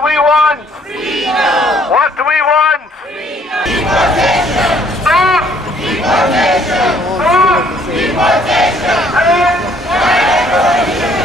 do we want? Freedom. What do we want? Freedom. Deportation. Stop. Deportation. Stop. Deportation. Direct provision.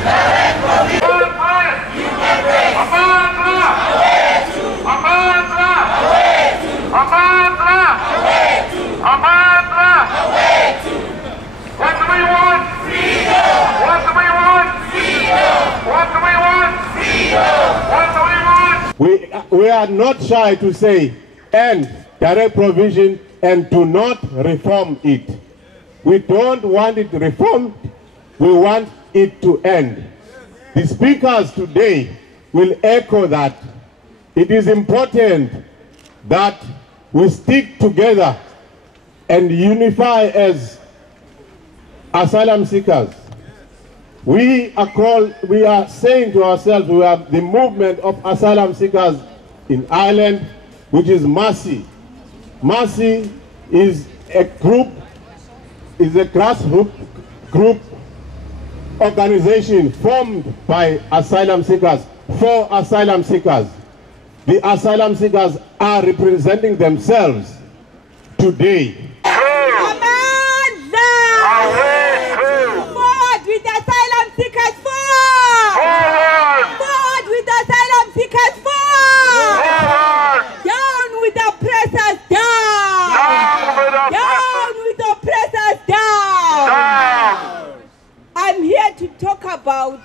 Direct provision. Human rights. Away to. Away to. Away to. What do we want? Freedom. What do we want? Freedom. What do we want? Freedom. What do we want? We are not shy to say end direct provision and do not reform it. We don't want it reformed, we want it to end. The speakers today will echo that. It is important that we stick together and unify as asylum seekers. We are saying to ourselves, we have the movement of asylum seekers in Ireland, which is M.A.S.I. M.A.S.I is a group, is a grassroots group organization formed by asylum seekers for asylum seekers. The asylum seekers are representing themselves today. Forward with asylum seekers, forward! Forward with asylum seekers, forward! Down with oppressors, down! Down with oppressors, down! I'm here to talk about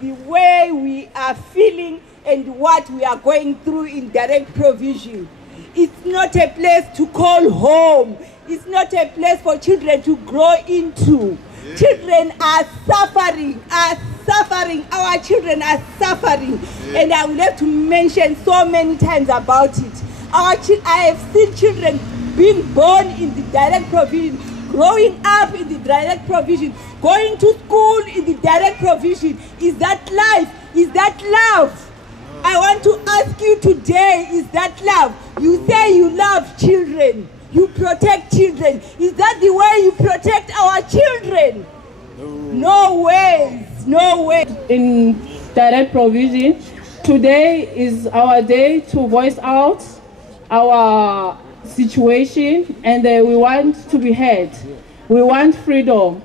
the way we are feeling and what we are going through in direct provision. It's not a place to call home. It's not a place for children to grow into. Yeah. Children are suffering, Our children are suffering. Yeah. And I will have to mention so many times about it. I have seen children being born in the direct provision, growing up in the direct provision, going to school in the direct provision. Is that life? Is that love? I want to ask you today, is that love? You say you love children, you protect children. Is that the way you protect our children? No ways, no way. In direct provision, today is our day to voice out our situation, and we want to be heard. We want freedom.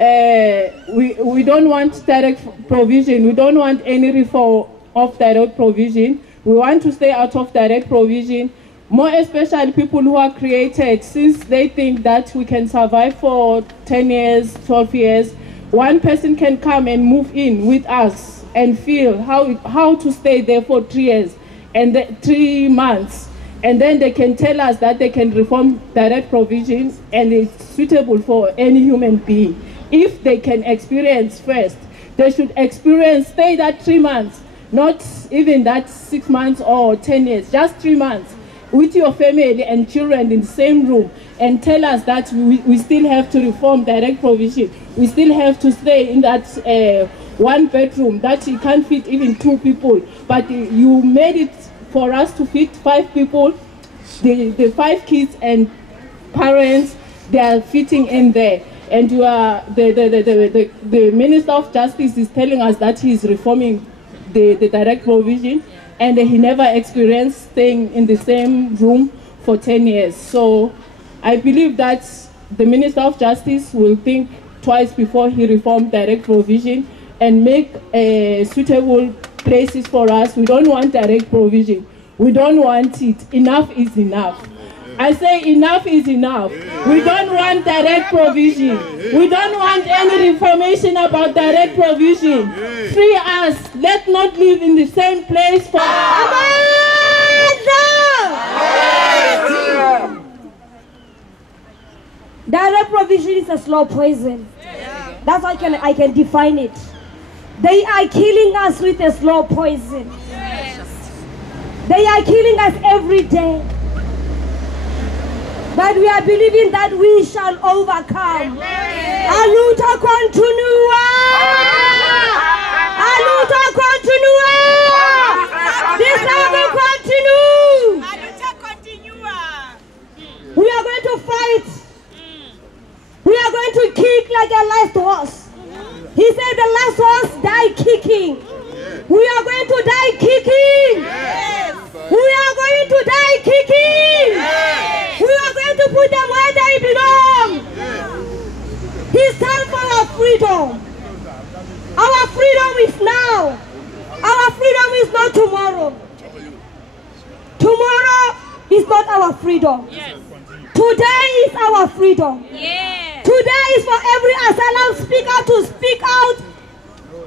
We don't want direct provision. We don't want any reform of direct provision. We want to stay out of direct provision, more especially people who are created, since they think that we can survive for 10 years, 12 years. One person can come and move in with us and feel how to stay there for 3 years and 3 months. And then they can tell us that they can reform direct provision and it's suitable for any human being. If they can experience first, they should experience, stay that 3 months. Not even that 6 months or 10 years, just 3 months with your family and children in the same room, and tell us that we still have to reform direct provision. We still have to stay in that 1 bedroom that you can't fit even 2 people, but you made it for us to fit 5 people. The 5 kids and parents, they are fitting in there. And you are the Minister of Justice is telling us that he is reforming the direct provision, and he never experienced staying in the same room for 10 years. So I believe that the Minister of Justice will think twice before he reforms direct provision and make suitable places for us. We don't want direct provision. We don't want it. Enough is enough. I say enough is enough. We don't want direct provision. We don't want any information about direct provision. Free us. Let's not live in the same place for direct provision is a slow poison. That's how I can define it. They are killing us with a slow poison. They are killing us every day. But we are believing that we shall overcome. Aluta continua! Aluta continua! This will continue! Aluta continua! We are going to fight. We are going to kick like a last horse. He said the last horse died kicking. We are going to die kicking. Yes. We are going to die kicking. Yes. We are going to put them where they belong. Yes. It's time for our freedom. Our freedom is now. Our freedom is not tomorrow. Tomorrow is not our freedom. Yes. Today is our freedom. Yeah. Today is for every asylum seeker to speak out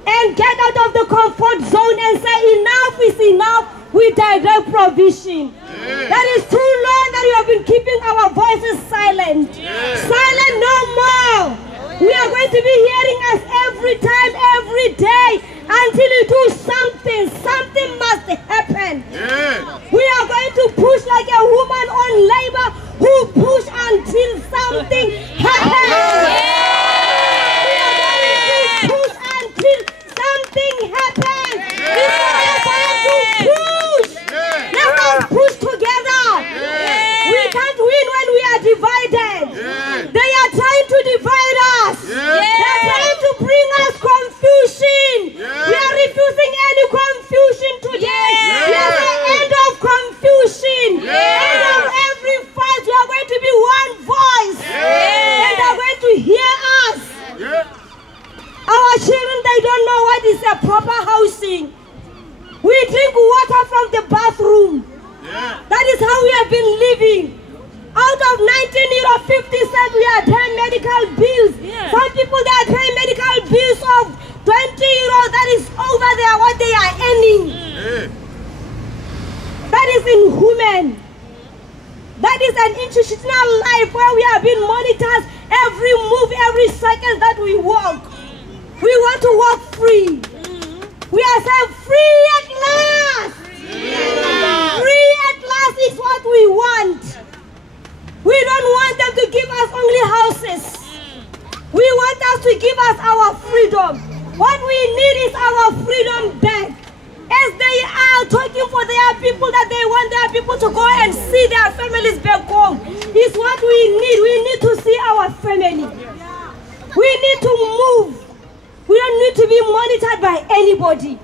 and get out of the comfort zone and say enough is enough with direct provision. Yeah. That is too long that we have been keeping our voices silent. Yeah. Silent no more. We are going to be hearing us every time, every day, until you do something. Something must happen. Yeah. We are going to push like a woman on labor who push until something happens. Yeah. We are going to push until something happens. Yeah. It's our time to push. Yeah. Let us push together. Yeah. We can't win when we are divided. Yeah. They are trying to divide us. Yeah. They are trying to bring us confusion. Yeah. We are refusing any confusion today. Yeah. We are the end of confusion. Yeah. End of every fight. We are going to be one voice. Yeah. And they are going to hear us. Yeah. Our children, they don't know what is a proper housing. We drink water from the bathroom. Yeah. That is how we have been living. Out of 19 euro 50 cents, we are paying medical bills. Yeah. Some people, they are paying medical bills of 20 euros. That is over there what they are earning. Yeah. That is inhuman. That is an institutional life where we are being monitored every move, every second that we walk. We want to walk free. We are saying free at last. Free at last is what we want. We don't want them to give us only houses. We want us to give us our freedom. What we need is our freedom back. As they are talking for their people that they want their people to go and see their families back home. Is what we need. We need to see our family. We need to move. We don't need to be monitored by anybody.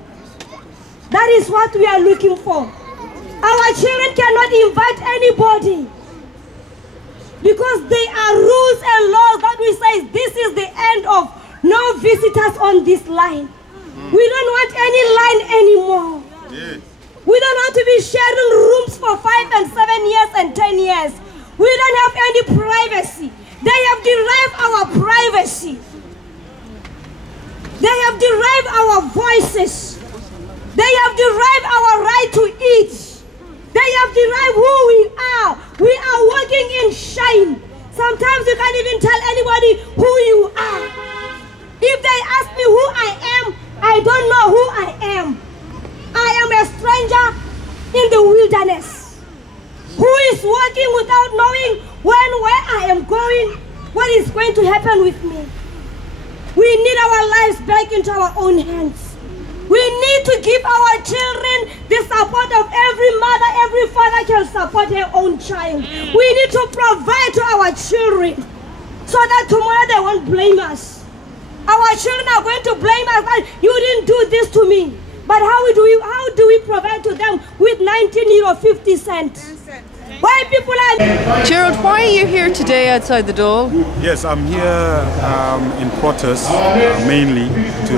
That is what we are looking for. Our children cannot invite anybody. Because there are rules and laws that we say this is the end of no visitors on this line. We don't want any line anymore. Yes. We don't want to be sharing rooms for 5 and 7 years and 10 years. We don't have any privacy. They have derived our privacy. They have derived our voices. They have derived our right to eat. They have derived who we are. We are walking in shame. Sometimes you can't even tell anybody who you are. If they ask me who I am, I don't know who I am. I am a stranger in the wilderness who is walking without knowing where I am going, what is going to happen with me. We need our lives back into our own hands. We need to give our children the support of every mother, every father can support their own child. We need to provide to our children so that tomorrow they won't blame us. Our children are going to blame us that you didn't do this to me. But how do we provide to them with 19 euro 50 cents? Why people are... Gerald, why are you here today outside the Dail? Yes, I'm here in protest mainly to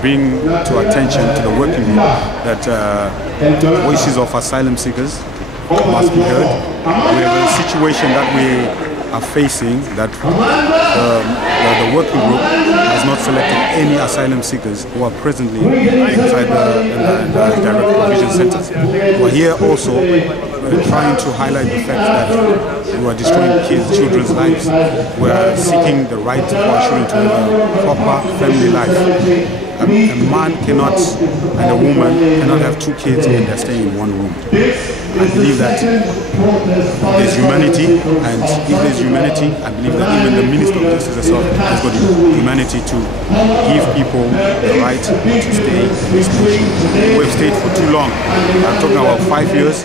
bring to attention to the working group that voices of asylum seekers must be heard. We have a situation that we are facing that the working group has not selected any asylum seekers who are presently inside the direct provision centers. We're here also trying to highlight the fact that we are destroying children's lives. We are seeking the right for our children to have a proper family life. A man cannot and a woman cannot have 2 kids and they're staying in one room. I believe that there's humanity, and if there's humanity, I believe that even the Minister of Justice herself has got humanity to give people the right to stay in this nation. We have stayed for too long. I'm talking about 5 years,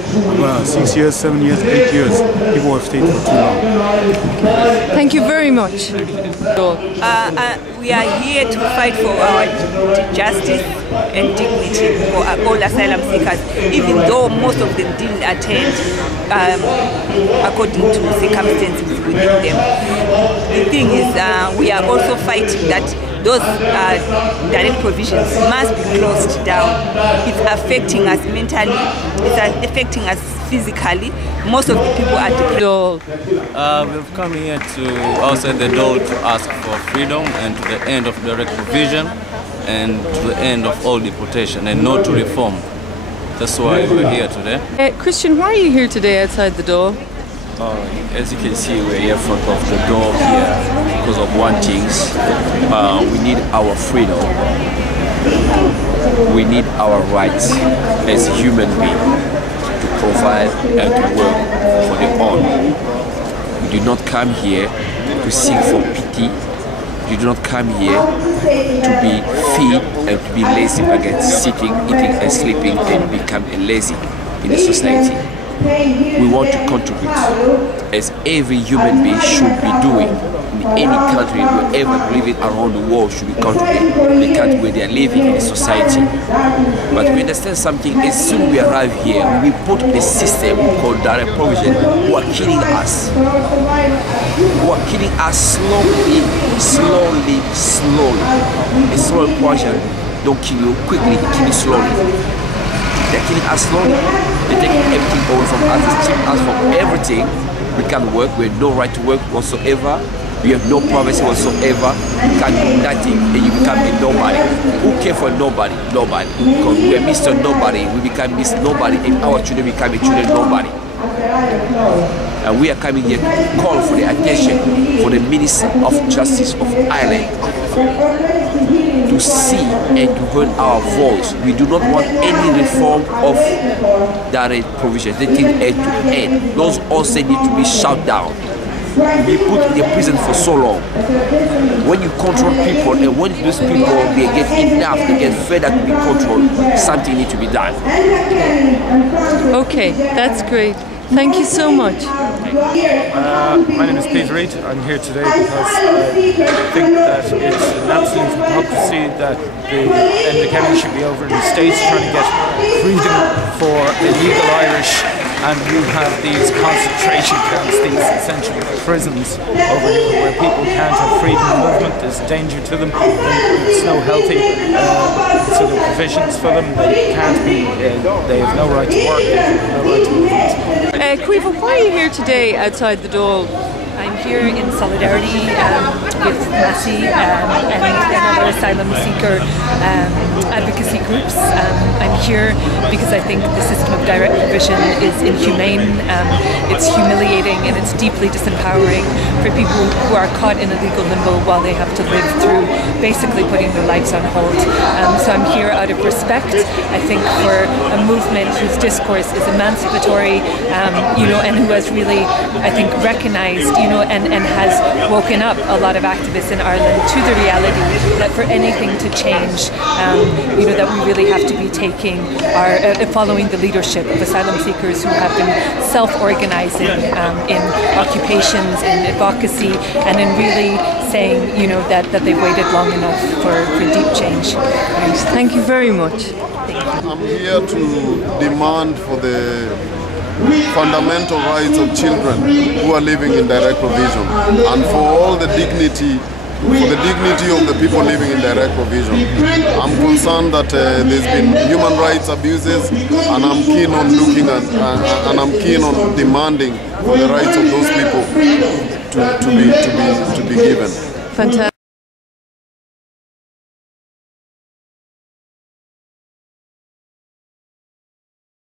6 years, 7 years, 8 years. People have stayed for too long. Thank you very much. we are here to fight for our justice and dignity for all asylum seekers, even though most of them didn't attend according to circumstances within them. The thing is, we are also fighting that those direct provisions must be closed down. It's affecting us mentally, it's affecting us physically. Most of the people are depressed. We've come here to outside the door to ask for freedom and to the end of direct provision and to the end of all deportation and no to reform. That's why we're here today. Christian, why are you here today outside the door? As you can see, we're here in front of the door here because of one thing. We need our freedom. We need our rights as human beings to provide and to work for their own. We do not come here to seek for pity. We do not come here to be feed and to be lazy against sitting, eating and sleeping and become lazy in the society. We want to contribute as every human being should be doing in any country, wherever living around the world should be contributing the country where they are living in the society. But we understand something, as soon as we arrive here, we put a system called direct provision who are killing us. Who are killing us slowly. A slow poison don't kill you quickly, it kills you slowly. They're killing us slowly. They're taking everything away from us, stripping us from everything. We can't work, we have no right to work whatsoever. We have no privacy whatsoever. You can't do nothing and you become a nobody. Who cares for nobody? Nobody. Because we are Mr. Nobody, we become Mr. Nobody and our children become a children nobody. And we are coming here to call for the attention for the Minister of Justice of Ireland to see and to hear our voice. We do not want any reform of direct provision. They think end to end. Those also need to be shut down. We put in the prison for so long. When you control people and when those people they get enough, they get fed up to be controlled, something needs to be done. Okay, that's great. Thank you so much. My name is Peter Reid. I'm here today because I think that it's an absolute hypocrisy that the county should be over in the States trying to get freedom for illegal Irish, and you have these concentration camps, these essentially prisons over here where people can't have freedom of movement. There's danger to them. It's no healthy sort of provisions for them. They can't be. They have no right to work. They have no right to movement. Quiva, why are you here today outside the Dail? I'm here in solidarity with M.A.S.I and other asylum seeker advocacy groups. I'm here because I think the system of direct provision is inhumane, it's humiliating and it's deeply disempowering for people who are caught in a legal limbo while they have to live through basically putting their lives on hold. So I'm here out of respect, I think, for a movement whose discourse is emancipatory, and who has really, I think, recognized, and has woken up a lot of activists in Ireland to the reality that for anything to change, that we really have to be following the leadership of asylum seekers who have been self-organizing in occupations, in advocacy, and in really saying, that they've waited long enough for deep change. Thank you very much. I'm here to demand for the fundamental rights of children who are living in direct provision and for all the dignity of the people living in direct provision. I'm concerned that there's been human rights abuses, and I'm keen on looking at and I'm keen on demanding for the rights of those people to be given. Fantastic.